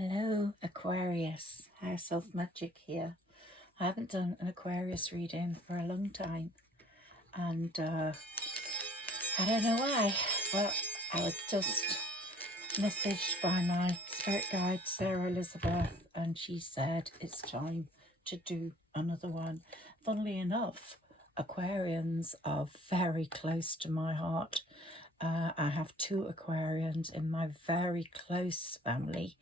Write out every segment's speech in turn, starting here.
Hello, Aquarius. Higherselfmagic here. I haven't done an Aquarius reading for a long time, and I don't know why, but I was just messaged by my spirit guide, Sarah Elizabeth, and she said it's time to do another one. Funnily enough, Aquarians are very close to my heart. I have two Aquarians in my very close family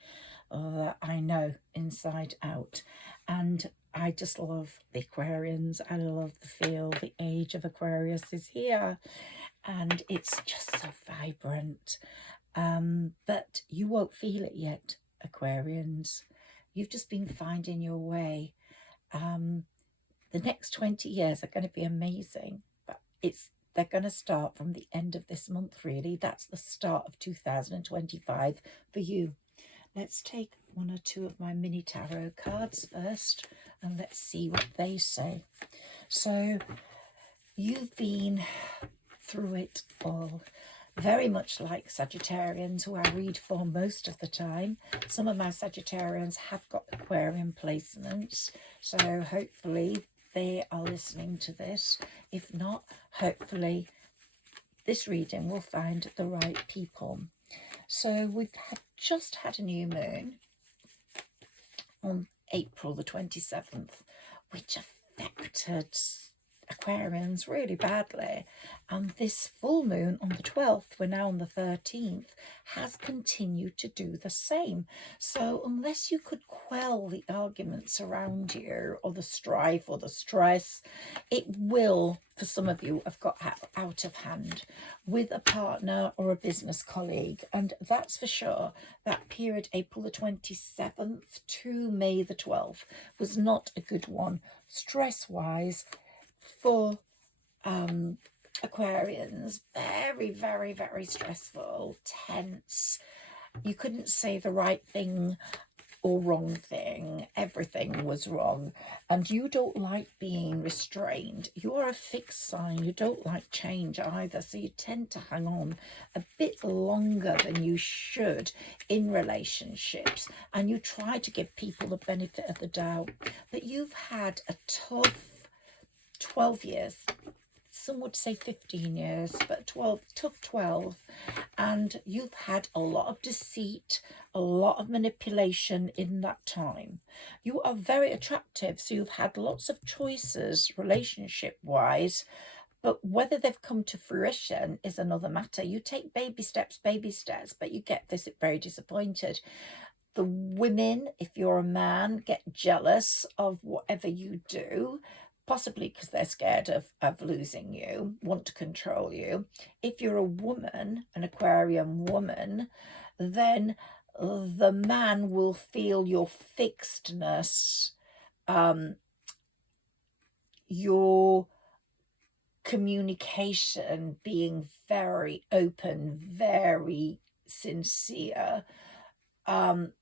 that I know inside out, and I just love the Aquarians. I love the feel. The age of Aquarius is here, and it's just so vibrant. But you won't feel it yet, Aquarians. You've just been finding your way. The next 20 years are going to be amazing, but they're going to start from the end of this month, really. That's the start of 2025 for you. Let's take one or two of my mini tarot cards first, and let's see what they say. So you've been through it all, very much like Sagittarians, who I read for most of the time. Some of my Sagittarians have got Aquarian placements, so hopefully they are listening to this. If not, hopefully this reading will find the right people. So we've just had a new moon on April the 27th, which affected Aquarians really badly, and this full moon on the 12th, we're now on the 13th, has continued to do the same. So unless you could quell the arguments around you, or the strife or the stress, it will, for some of you, have got out of hand with a partner or a business colleague. And that's for sure. That period, April the 27th to May the 12th, was not a good one stress wise for Aquarians. Very, very, very stressful, tense. You couldn't say the right thing or wrong thing. Everything was wrong, and you don't like being restrained. You're a fixed sign. You don't like change either, so you tend to hang on a bit longer than you should in relationships, and you try to give people the benefit of the doubt. But you've had a tough 12 years, some would say 15 years, but tough 12, and you've had a lot of deceit, a lot of manipulation in that time. You are very attractive, so you've had lots of choices relationship wise, but whether they've come to fruition is another matter. You take baby steps, but you get very disappointed. The women, if you're a man, get jealous of whatever you do, possibly because they're scared of losing you, want to control you. If you're a woman, an Aquarian woman, then the man will feel your fixedness, your communication being very open, very sincere, and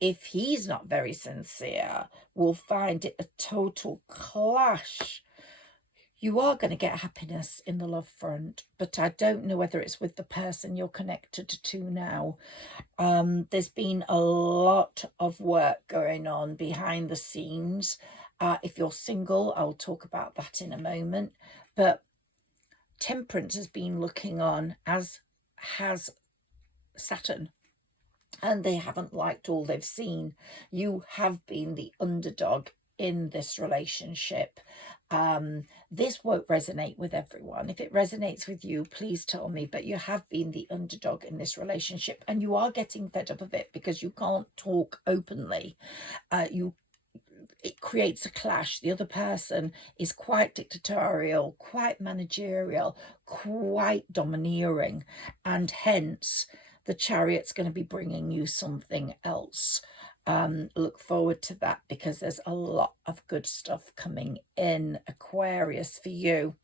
if he's not very sincere, we'll find it a total clash. You are going to get happiness in the love front, but I don't know whether it's with the person you're connected to now. There's been a lot of work going on behind the scenes. If you're single, I'll talk about that in a moment. But Temperance has been looking on, as has Saturn, and they haven't liked all they've seen. You have been the underdog in this relationship. This won't resonate with everyone. If it resonates with you, please tell me, but you have been the underdog in this relationship, and you are getting fed up of it because you can't talk openly. It creates a clash. The other person is quite dictatorial, quite managerial, quite domineering, and hence the Chariot's going to be bringing you something else. Look forward to that, because there's a lot of good stuff coming in, Aquarius, for you.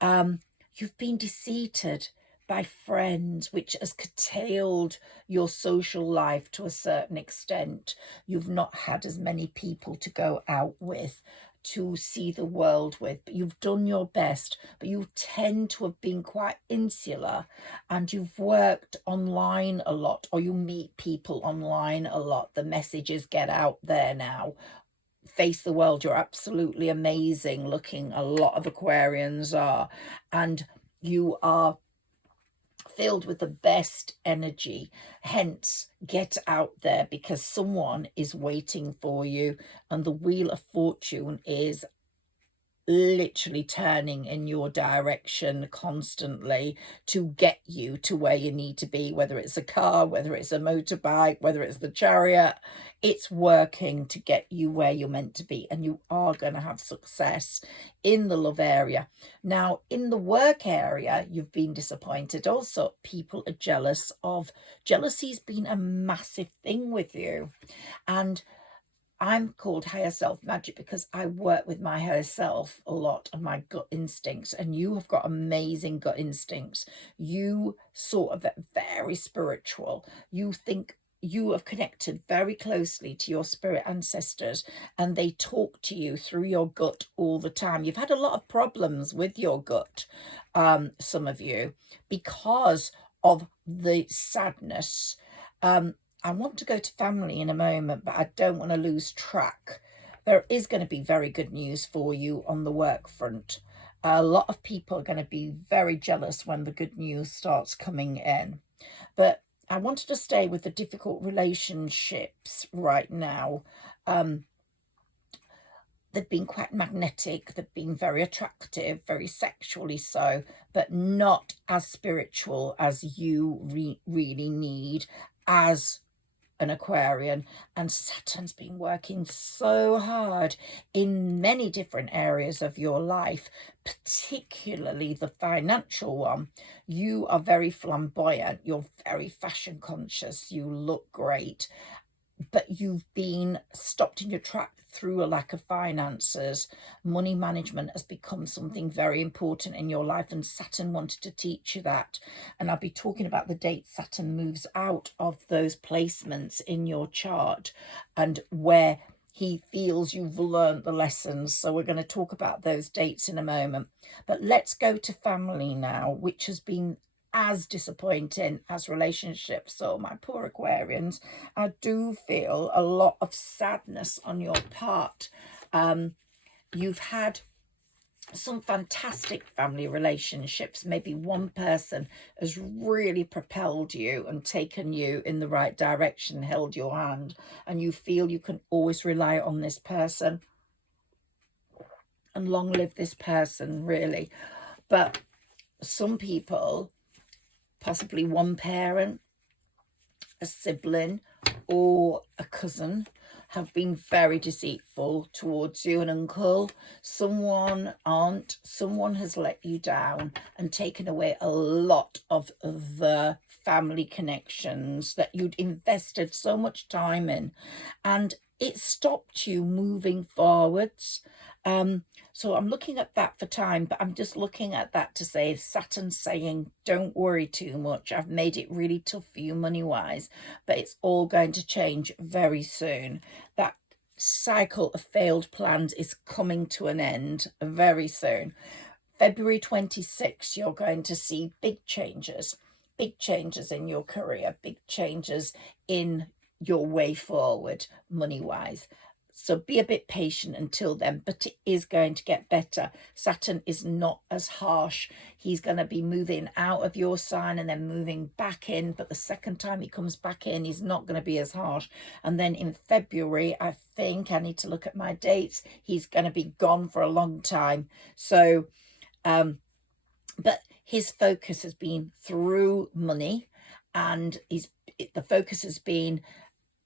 You've been deceived by friends, which has curtailed your social life to a certain extent. You've not had as many people to go out with to see the world with, but you've done your best, but you tend to have been quite insular, and you've worked online a lot, or you meet people online a lot. The messages get out there now. Face the world, you're absolutely amazing looking, a lot of Aquarians are, and you are filled with the best energy. Hence, get out there, because someone is waiting for you, and the wheel of fortune is literally turning in your direction constantly to get you to where you need to be, whether it's a car, whether it's a motorbike, whether it's the chariot. It's working to get you where you're meant to be, and you are going to have success in the love area. Now, in the work area, you've been disappointed. Also, people are jealous of. Jealousy's been a massive thing with you, and I'm called Higher Self Magic because I work with my higher self a lot and my gut instincts, and you have got amazing gut instincts. You sort of very spiritual. You think you have connected very closely to your spirit ancestors, and they talk to you through your gut all the time. You've had a lot of problems with your gut, some of you, because of the sadness. I want to go to family in a moment, but I don't want to lose track. There is going to be very good news for you on the work front. A lot of people are going to be very jealous when the good news starts coming in. But I wanted to stay with the difficult relationships right now. They've been quite magnetic, they've been very attractive, very sexually so, but not as spiritual as you really need as an Aquarian. And Saturn's been working so hard in many different areas of your life, particularly the financial one. You are very flamboyant, you're very fashion conscious, you look great, but you've been stopped in your track through a lack of finances. Money management has become something very important in your life, and Saturn wanted to teach you that. And I'll be talking about the date Saturn moves out of those placements in your chart and where he feels you've learned the lessons. So we're going to talk about those dates in a moment. But let's go to family now, which has been as disappointing as relationships. So my poor Aquarians, I do feel a lot of sadness on your part. You've had some fantastic family relationships. Maybe one person has really propelled you and taken you in the right direction, held your hand, and you feel you can always rely on this person. And long live this person, really. But some people, possibly one parent, a sibling, or a cousin, have been very deceitful towards you, an uncle, someone, aunt, someone has let you down and taken away a lot of the family connections that you'd invested so much time in, and it stopped you moving forwards. So I'm looking at that for time, but I'm just looking at that to say Saturn saying, don't worry too much. I've made it really tough for you money-wise, but it's all going to change very soon. That cycle of failed plans is coming to an end very soon. February 26th, you're going to see big changes in your career, big changes in your way forward money-wise. So be a bit patient until then, but it is going to get better. Saturn is not as harsh. He's going to be moving out of your sign and then moving back in. But the second time he comes back in, he's not going to be as harsh. And then in February, I think, I need to look at my dates, he's going to be gone for a long time. So, but his focus has been through money, and the focus has been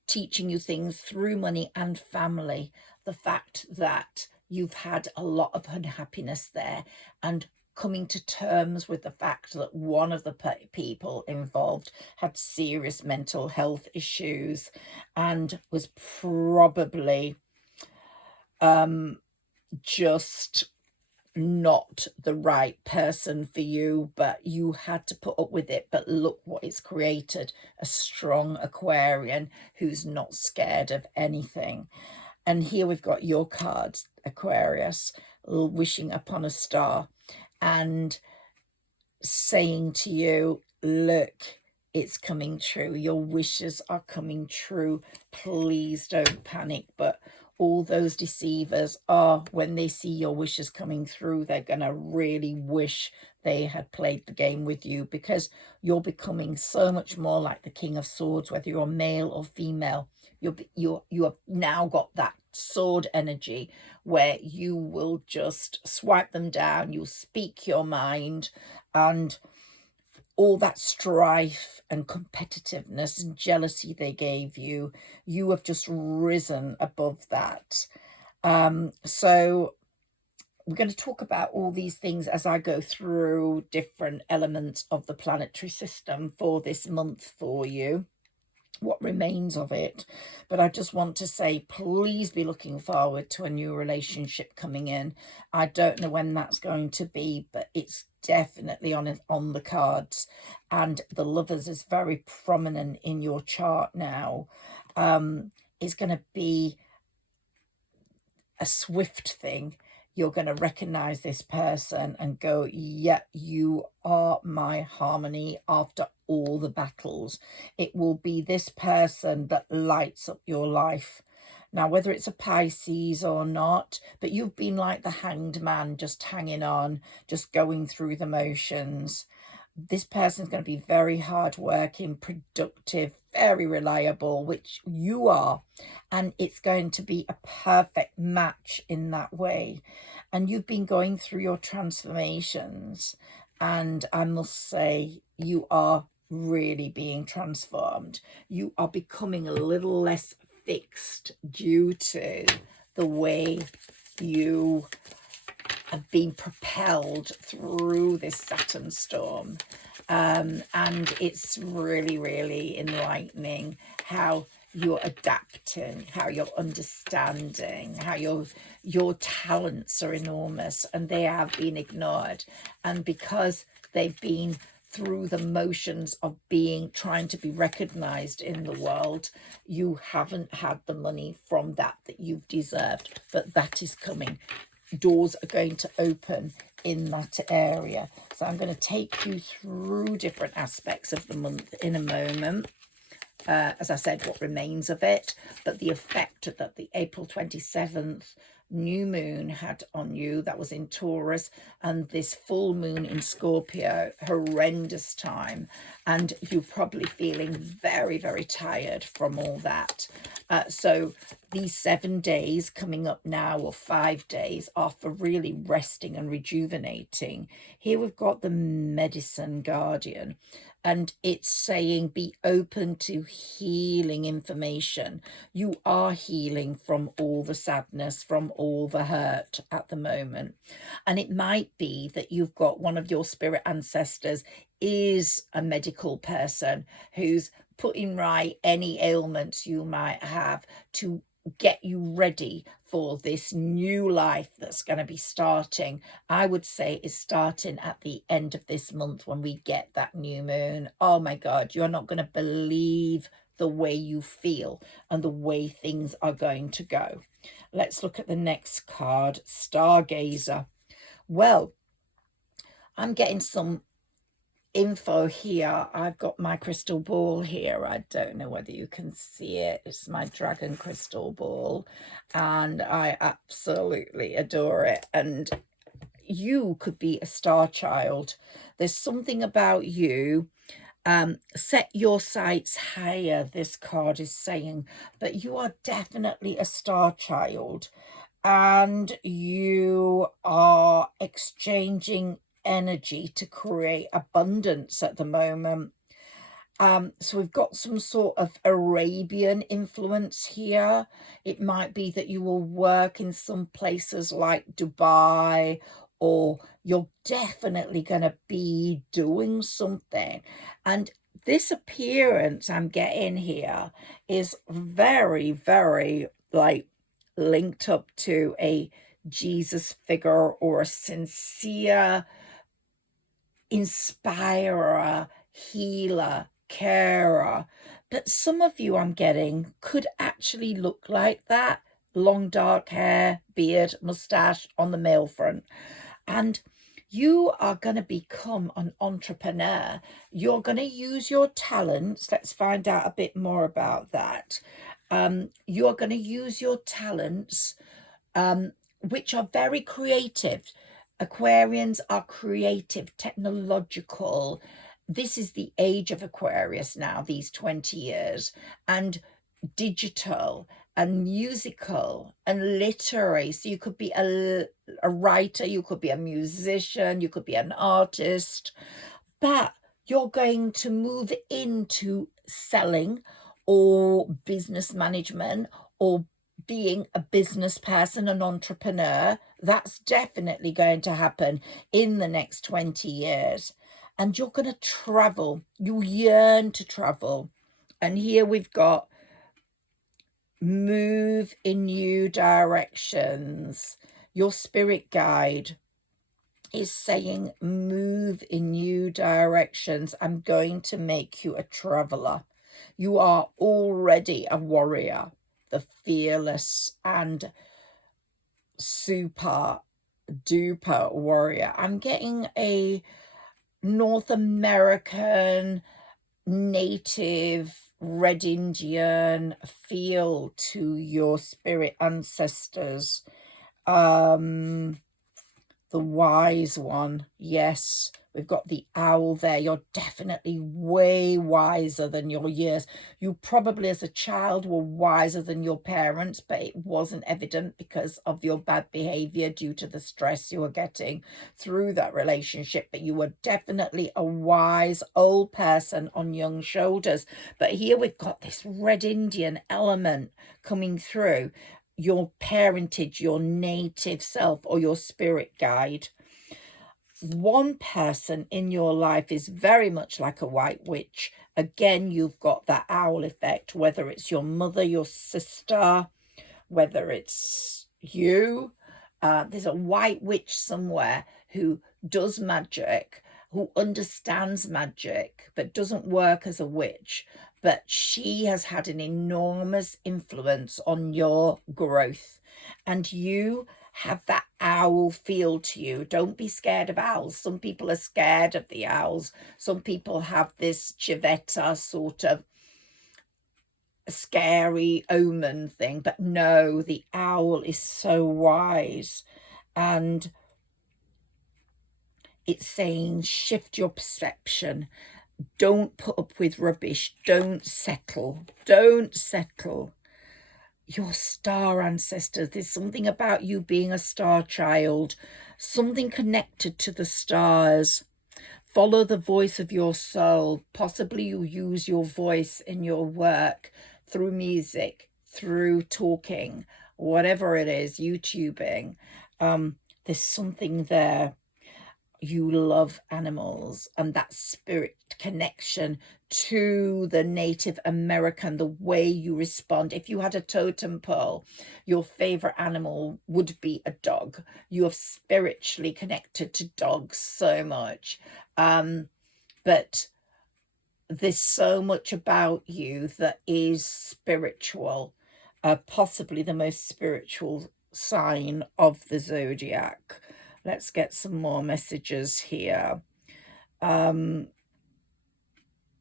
teaching you things through money and family. The fact that you've had a lot of unhappiness there, and coming to terms with the fact that one of the people involved had serious mental health issues and was probably just not the right person for you, but you had to put up with it. But look what it's created, a strong Aquarian who's not scared of anything. And here we've got your cards, Aquarius, wishing upon a star and saying to you, look, it's coming true. Your wishes are coming true. Please don't panic. But all those deceivers are, when they see your wishes coming through, they're going to really wish they had played the game with you, because you're becoming so much more like the King of Swords, whether you're male or female. You have now got that sword energy where you will just swipe them down. You'll speak your mind, and all that strife and competitiveness and jealousy they gave you, you have just risen above that. So we're going to talk about all these things as I go through different elements of the planetary system for this month for you, what remains of it. But I just want to say, please be looking forward to a new relationship coming in. I don't know when that's going to be, but it's definitely on the cards, and the Lovers is very prominent in your chart now. It's going to be a swift thing. You're going to recognize this person and go, yeah, you are my harmony after all the battles. It will be this person that lights up your life. Now, whether it's a Pisces or not, but you've been like the hanged man, just hanging on, just going through the motions. This person's going to be very hardworking, productive, very reliable, which you are. And it's going to be a perfect match in that way. And you've been going through your transformations. And I must say, you are really being transformed. You are becoming a little less fixed due to the way you have been propelled through this Saturn storm. And it's really, really enlightening how you're adapting, how you're understanding, how your talents are enormous and they have been ignored. And because they've been through the motions of trying to be recognized in the world, you haven't had the money from that you've deserved, but that is coming. Doors are going to open in that area. So I'm going to take you through different aspects of the month in a moment. As I said, what remains of it, but the effect that the April 27th new moon had on you, that was in Taurus, and this full moon in Scorpio, horrendous time, and you're probably feeling very, very tired from all that. So these 7 days coming up now, or 5 days, are for really resting and rejuvenating. Here we've got the Medicine Guardian, and it's saying be open to healing information. You are healing from all the sadness, from all the hurt at the moment. And it might be that you've got one of your spirit ancestors is a medical person who's putting right any ailments you might have to get you ready for this new life that's going to be starting. I would say is starting at the end of this month when we get that new moon. Oh my God, you're not going to believe the way you feel and the way things are going to go. Let's look at the next card, Stargazer. Well, I'm getting some info here. I've got my crystal ball here. I don't know whether you can see it. It's my dragon crystal ball and I absolutely adore it. And you could be a star child. There's something about you. Set your sights higher, this card is saying, but you are definitely a star child and you are exchanging energy to create abundance at the moment. So we've got some sort of Arabian influence here. It might be that you will work in some places like Dubai, or you're definitely going to be doing something. And this appearance I'm getting here is very, very like linked up to a Jesus figure or a sincere inspirer, healer, carer. But some of you I'm getting could actually look like that long dark hair, beard, mustache on the male front. And you are going to become an entrepreneur. You're going to use your talents. Let's find out a bit more about that. You're going to use your talents, which are very creative. Aquarians are creative, technological. This is the age of Aquarius now, these 20 years, and digital and musical and literary. So you could be a writer, you could be a musician, you could be an artist, but you're going to move into selling or business management or being a business person, an entrepreneur. That's definitely going to happen in the next 20 years. And you're going to travel. You yearn to travel. And here we've got move in new directions. Your spirit guide is saying move in new directions. I'm going to make you a traveler. You are already a warrior, the fearless and super duper warrior. I'm getting a North American native red Indian feel to your spirit ancestors. The wise one, yes, we've got the owl there. You're definitely way wiser than your years. You probably as a child were wiser than your parents, but it wasn't evident because of your bad behavior due to the stress you were getting through that relationship. But you were definitely a wise old person on young shoulders. But here we've got this red Indian element coming through. Your parentage, your native self, or your spirit guide. One person in your life is very much like a white witch. Again, you've got that owl effect, whether it's your mother, your sister, whether it's you. There's a white witch somewhere who does magic, who understands magic, but doesn't work as a witch. But she has had an enormous influence on your growth. And you have that owl feel to you. Don't be scared of owls. Some people are scared of the owls. Some people have this Chivetta sort of scary omen thing. But no, the owl is so wise. And it's saying shift your perception. Don't put up with rubbish. Don't settle. Don't settle. Your star ancestors, there's something about you being a star child, something connected to the stars. Follow the voice of your soul. Possibly you use your voice in your work through music, through talking, whatever it is, YouTubing. There's something there. You love animals and that spirit connection to the Native American, the way you respond. If you had a totem pole, your favorite animal would be a dog. You are spiritually connected to dogs so much. But there's so much about you that is spiritual, possibly the most spiritual sign of the zodiac. Let's get some more messages here.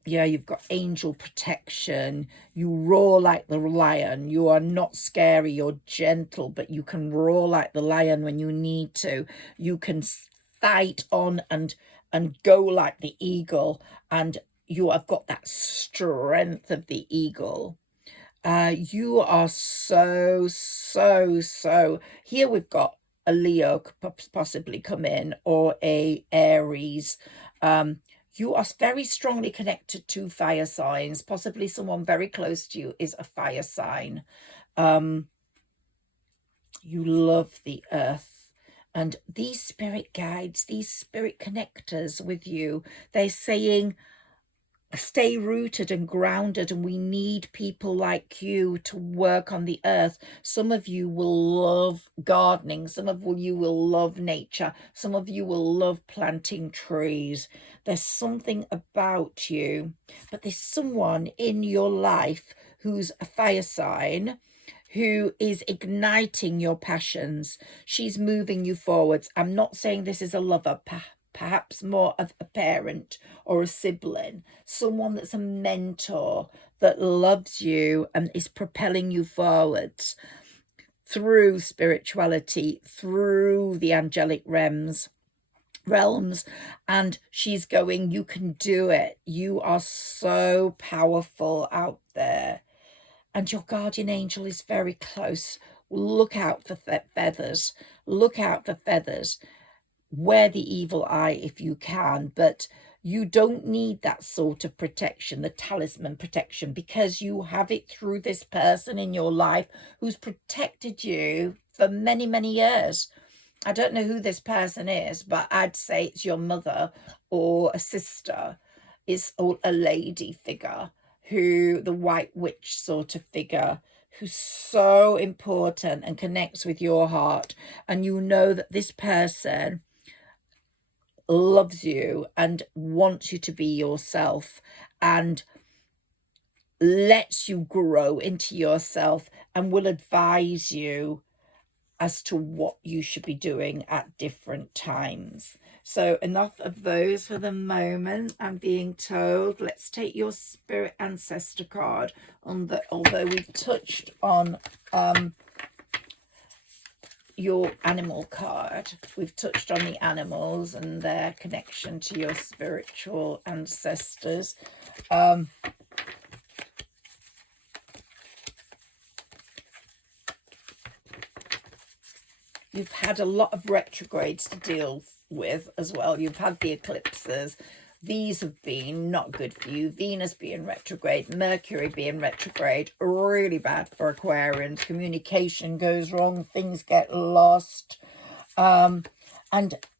Yeah, you've got angel protection. You roar like the lion. You are not scary. You're gentle, but you can roar like the lion when you need to. You can fight on and go like the eagle. And you have got that strength of the eagle. You are so. Here we've got a Leo could possibly come in, or a Aries. You are very strongly connected to fire signs. Possibly someone very close to you is a fire sign. You love the earth. And these spirit guides, these spirit connectors with you, they're saying, stay rooted and grounded, and we need people like you to work on the earth. Some of you will love gardening. Some of you will love nature. Some of you will love planting trees. There's something about you, but there's someone in your life who's a fire sign who is igniting your passions. She's moving you forwards. I'm not saying this is a lover, perhaps more of a parent or a sibling, someone that's a mentor that loves you and is propelling you forwards through spirituality, through the angelic realms, and she's going, you can do it. You are so powerful out there. And your guardian angel is very close. Look out for feathers. Look out for feathers. Wear the evil eye if you can, but you don't need that sort of protection, the talisman protection, because you have it through this person in your life who's protected you for many, many years. I don't know who this person is, but I'd say it's your mother or a sister. It's a lady figure, who, the white witch sort of figure, who's so important and connects with your heart. And you know that this person loves you and wants you to be yourself and lets you grow into yourself and will advise you as to what you should be doing at different times. So enough of those for the moment, I'm being told. Let's take your spirit ancestor card, although we've touched on your animal card. We've touched on the animals and their connection to your spiritual ancestors. You've had a lot of retrogrades to deal with as well. You've had the eclipses. These have been not good for you. Venus being retrograde, Mercury being retrograde, really bad for Aquarians. Communication goes wrong, things get lost. And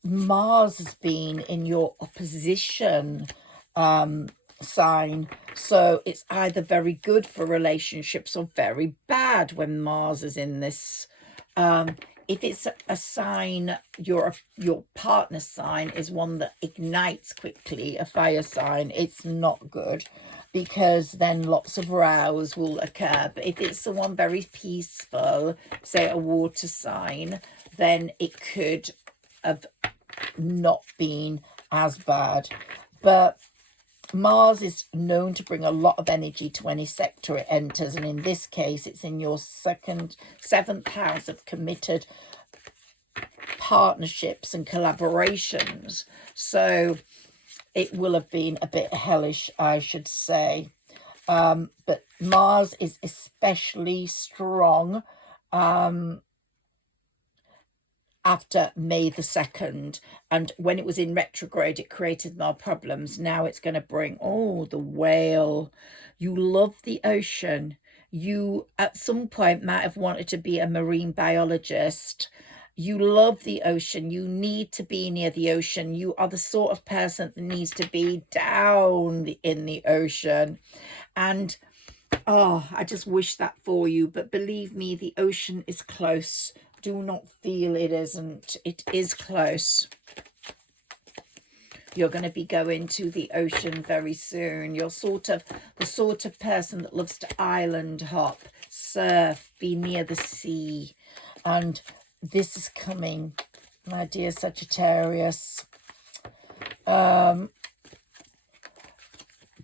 Mars has been in your opposition sign. So it's either very good for relationships or very bad when Mars is in this. If it's a sign, your partner sign is one that ignites quickly, a fire sign, it's not good, because then lots of rows will occur. But if it's someone very peaceful, say a water sign, then it could have not been as bad. But Mars is known to bring a lot of energy to any sector it enters, and in this case it's in your seventh house of committed partnerships and collaborations. So it will have been a bit hellish, I should say. But Mars is especially strong after May the 2nd, and when it was in retrograde it created more problems. Now it's going to bring, oh, the whale. You love the ocean. You at some point might have wanted to be a marine biologist. You love the ocean. You need to be near the ocean. You are the sort of person that needs to be down in the ocean. And oh, I just wish that for you. But believe me, the ocean is close. Do not feel it isn't. It is close. You're going to be going to the ocean very soon. You're the sort of person that loves to island hop, surf, be near the sea. And this is coming, my dear Sagittarius.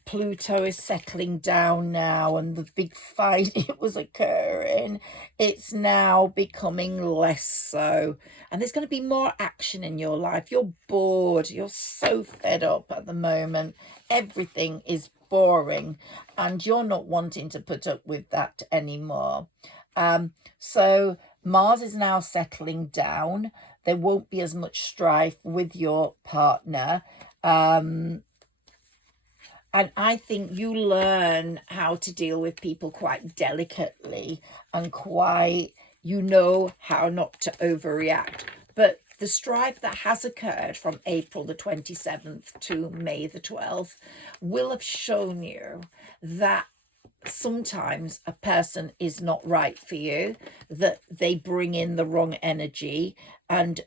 Pluto is settling down now, and the big fight it was occurring, it's now becoming less so. And there's going to be more action in your life. You're bored. You're so fed up at the moment. Everything is boring, and you're not wanting to put up with that anymore. So Mars is now settling down. There won't be as much strife with your partner. And I think you learn how to deal with people quite delicately and you know how not to overreact. But the strife that has occurred from April the 27th to May the 12th will have shown you that sometimes a person is not right for you, that they bring in the wrong energy, and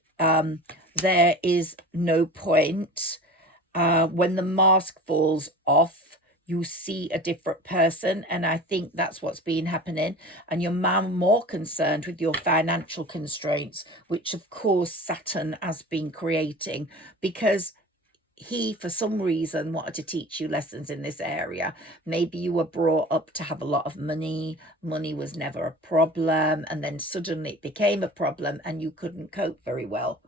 there is no point. When the mask falls off, you see a different person, and I think that's what's been happening. And you're more concerned with your financial constraints, which of course Saturn has been creating, because he, for some reason, wanted to teach you lessons in this area. Maybe you were brought up to have a lot of money. Money was never a problem, and then suddenly it became a problem and you couldn't cope very well.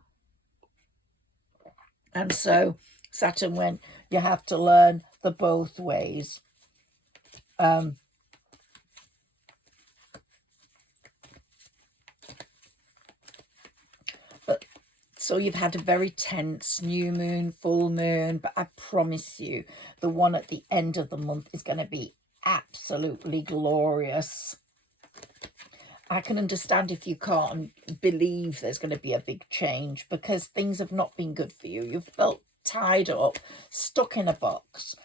And so Saturn went, you have to learn the both ways. But so you've had a very tense new moon, full moon, but I promise you, the one at the end of the month is going to be absolutely glorious. I can understand if you can't believe there's going to be a big change, because things have not been good for you. You've felt tied up, stuck in a box.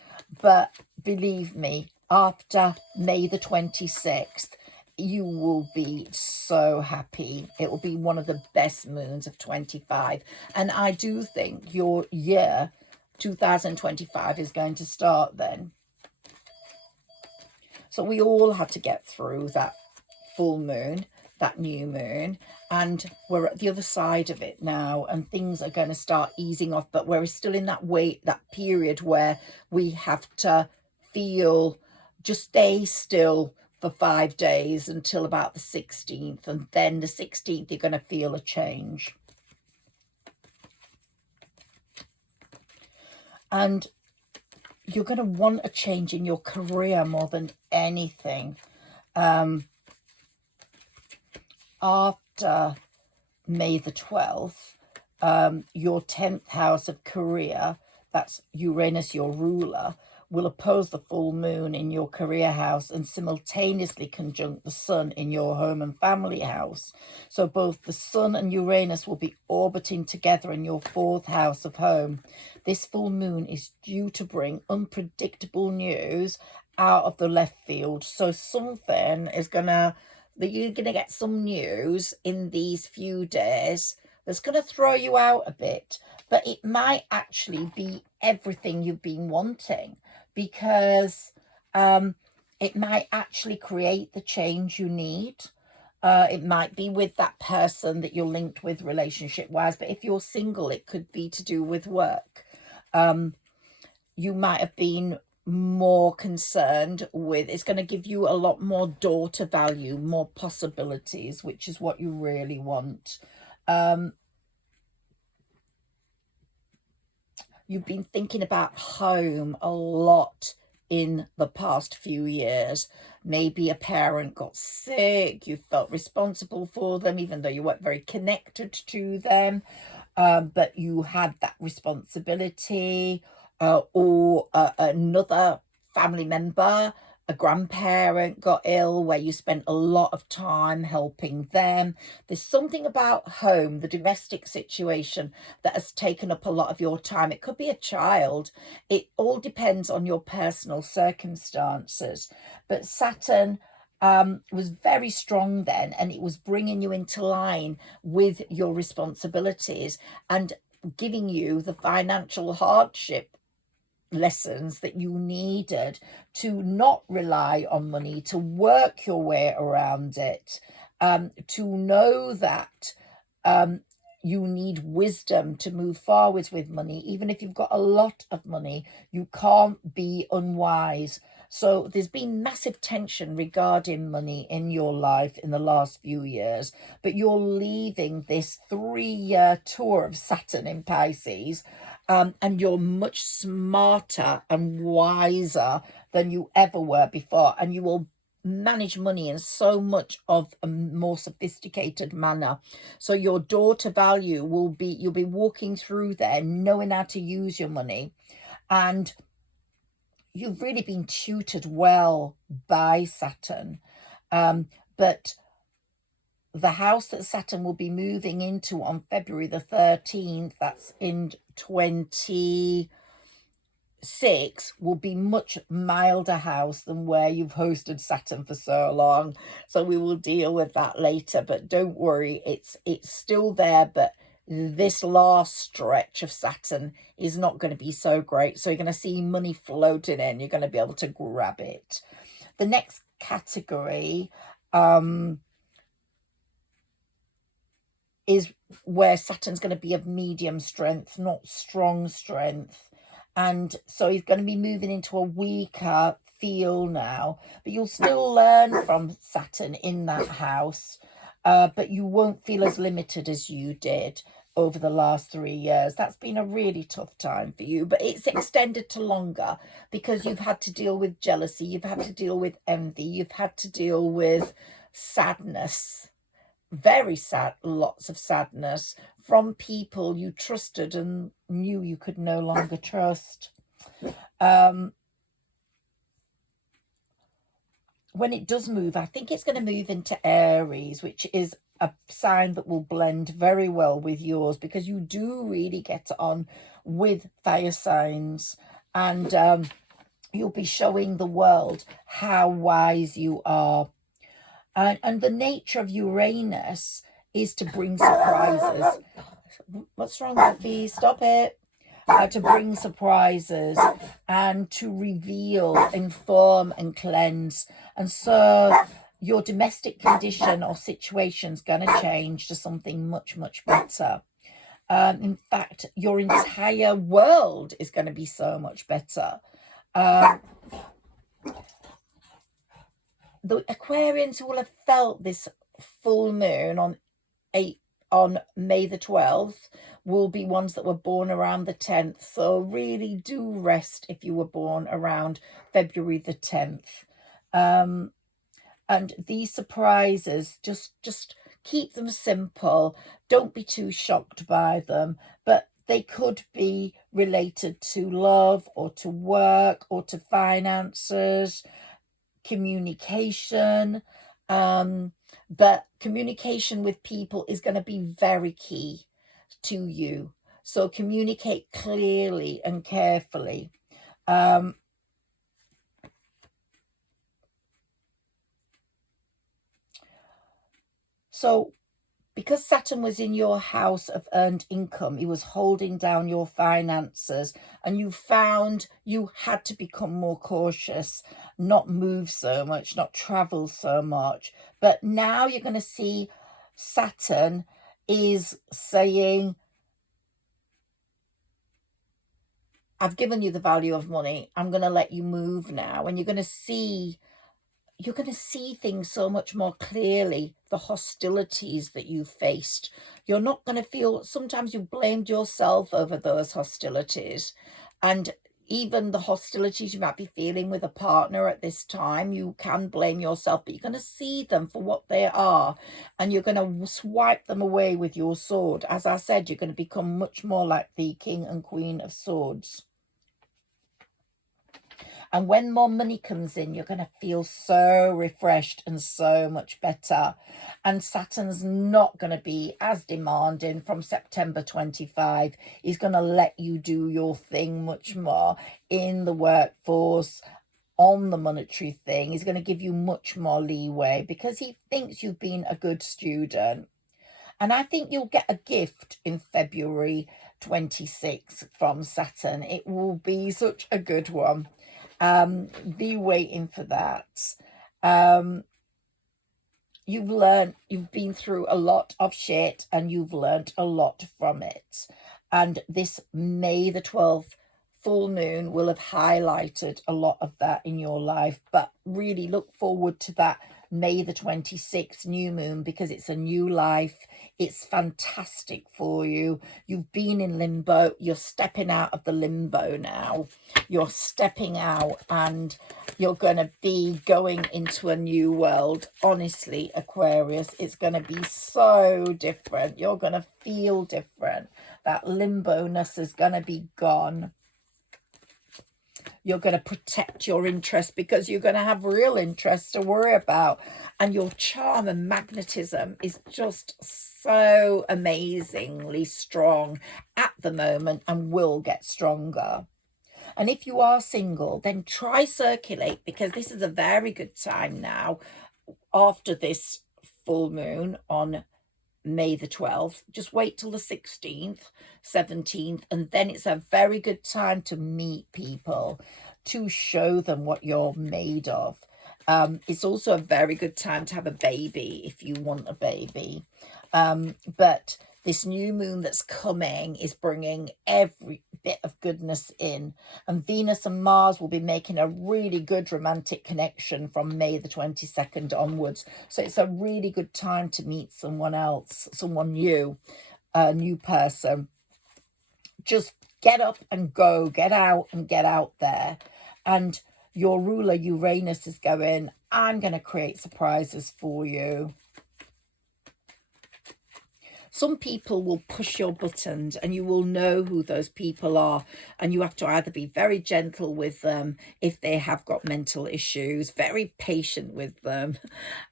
But believe me, after May the 26th, you will be so happy. It will be one of the best moons of 25. And I do think your year 2025 is going to start then. So we all had to get through that full moon, that new moon, and we're at the other side of it now, and things are going to start easing off, but we're still in that period where we have to just stay still for 5 days until about the 16th, and then the 16th you're going to feel a change. And you're going to want a change in your career more than anything. After May the 12th, your 10th house of career, that's Uranus, your ruler, will oppose the full moon in your career house and simultaneously conjunct the sun in your home and family house. So both the sun and Uranus will be orbiting together in your 4th house of home. This full moon is due to bring unpredictable news out of the left field. So something is you're going to get some news in these few days that's going to throw you out a bit, but it might actually be everything you've been wanting, because it might actually create the change you need. It might be with that person that you're linked with relationship wise, but if you're single, it could be to do with work. You might have been more concerned with, it's going to give you a lot more daughter value, more possibilities, which is what you really want. You've been thinking about home a lot in the past few years. Maybe a parent got sick, you felt responsible for them, even though you weren't very connected to them, but you had that responsibility. Or another family member, a grandparent got ill, where you spent a lot of time helping them. There's something about home, the domestic situation, that has taken up a lot of your time. It could be a child. It all depends on your personal circumstances. But Saturn was very strong then, and it was bringing you into line with your responsibilities and giving you the financial hardship lessons that you needed to not rely on money, to work your way around it, to know that you need wisdom to move forwards with money. Even if you've got a lot of money, you can't be unwise. So there's been massive tension regarding money in your life in the last few years, but you're leaving this 3-year tour of Saturn in Pisces, and you're much smarter and wiser than you ever were before, and you will manage money in so much of a more sophisticated manner. So your daughter value will be, you'll be walking through there knowing how to use your money, and you've really been tutored well by Saturn. But the house that Saturn will be moving into on February the 13th, that's in 26, will be much milder house than where you've hosted Saturn for so long. So we will deal with that later, but don't worry, it's still there, but this last stretch of Saturn is not going to be so great. So you're going to see money floating in. You're going to be able to grab it. The next category is where Saturn's going to be of medium strength, not strong strength. And so he's going to be moving into a weaker feel now, but you'll still learn from Saturn in that house, but you won't feel as limited as you did over the last 3 years. That's been a really tough time for you, but it's extended to longer because you've had to deal with jealousy, you've had to deal with envy, you've had to deal with sadness, very sad, lots of sadness from people you trusted and knew you could no longer trust. When it does move, I think it's going to move into Aries, which is a sign that will blend very well with yours, because you do really get on with fire signs, and you'll be showing the world how wise you are. And the nature of Uranus is to bring surprises. What's wrong, Buffy? Stop it. To bring surprises and to reveal, inform and cleanse. And so your domestic condition or situation's going to change to something much, much better. In fact, your entire world is going to be so much better. The Aquarians who will have felt this full moon on May the 12th will be ones that were born around the 10th. So really do rest if you were born around February the 10th. And these surprises, just keep them simple. Don't be too shocked by them, but they could be related to love or to work or to finances, communication. But communication with people is going to be very key to you. So communicate clearly and carefully. So because Saturn was in your house of earned income, he was holding down your finances, and you found you had to become more cautious, not move so much, not travel so much. But now you're going to see Saturn is saying, I've given you the value of money. I'm going to let you move now. And you're going to see things so much more clearly, the hostilities that you faced. You're not going to feel, sometimes you blamed yourself over those hostilities, and even the hostilities you might be feeling with a partner at this time, you can blame yourself, but you're going to see them for what they are, and you're going to swipe them away with your sword. As I said, you're going to become much more like the King and Queen of Swords. And when more money comes in, you're going to feel so refreshed and so much better. And Saturn's not going to be as demanding from September 25. He's going to let you do your thing much more in the workforce, on the monetary thing. He's going to give you much more leeway because he thinks you've been a good student. And I think you'll get a gift in February 26 from Saturn. It will be such a good one. Be waiting for that. You've been through a lot of shit and you've learned a lot from it. And this May the 12th full moon will have highlighted a lot of that in your life. But really look forward to that May the 26th new moon, because it's a new life. It's fantastic for you. You've been in limbo. You're stepping out of the limbo now. You're stepping out and you're going to be going into a new world. Honestly, Aquarius, it's going to be so different. You're going to feel different. That limbo-ness is going to be gone. You're going to protect your interest because you're going to have real interests to worry about. And your charm and magnetism is just so amazingly strong at the moment and will get stronger. And if you are single, then try circulate, because this is a very good time now after this full moon on May the 12th. Just wait till the 16th, 17th, and then it's a very good time to meet people, to show them what you're made of. It's also a very good time to have a baby if you want a baby. But this new moon that's coming is bringing every bit of goodness in. And Venus and Mars will be making a really good romantic connection from May the 22nd onwards. So it's a really good time to meet someone else, someone new, a new person. Just get up and go, get out and get out there. And your ruler, Uranus, is going, I'm going to create surprises for you. Some people will push your buttons and you will know who those people are. And you have to either be very gentle with them if they have got mental issues, very patient with them.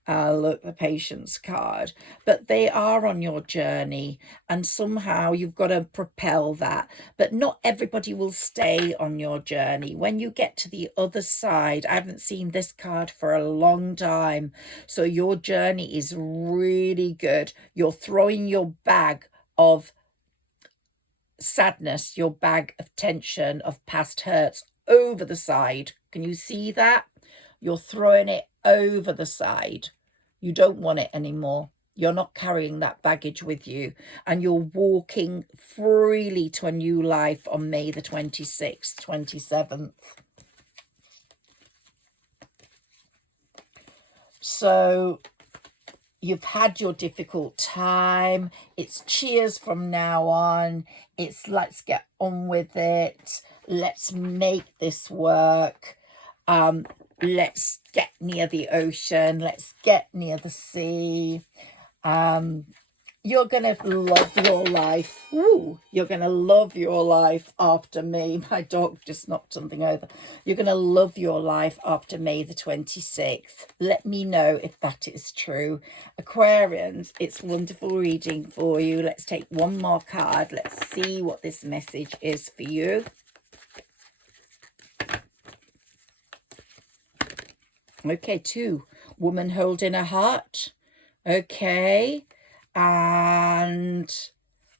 Look, the patience card. But they are on your journey and somehow you've got to propel that. But not everybody will stay on your journey. When you get to the other side, I haven't seen this card for a long time. So your journey is really good. You're throwing your bag of sadness, your bag of tension, of past hurts over the side. Can you see that? You're throwing it over the side. You don't want it anymore. You're not carrying that baggage with you. And you're walking freely to a new life on May the 26th, 27th. So you've had your difficult time. It's cheers from now on. It's let's get on with it. Let's make this work. Let's get near the ocean. Let's get near the sea. You're going to love your life. Ooh, you're going to love your life after May. My dog just knocked something over. You're going to love your life after May the 26th. Let me know if that is true. Aquarians, it's wonderful reading for you. Let's take one more card. Let's see what this message is for you. Okay, 2. Woman holding a heart. Okay. And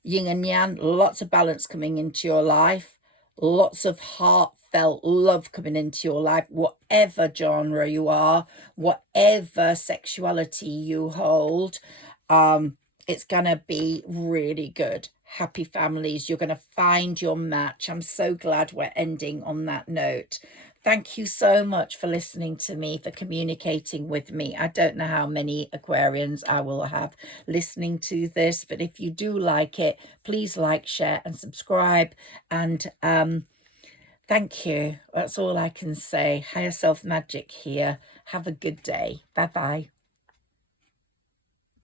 yin and yang, lots of balance coming into your life, lots of heartfelt love coming into your life, whatever genre you are, whatever sexuality you hold, it's gonna be really good. Happy families, you're gonna find your match. I'm so glad we're ending on that note. Thank you so much for listening to me, for communicating with me. I don't know how many Aquarians I will have listening to this, but if you do like it, please like, share and subscribe. And thank you. That's all I can say. Higher Self Magic here. Have a good day. Bye-bye.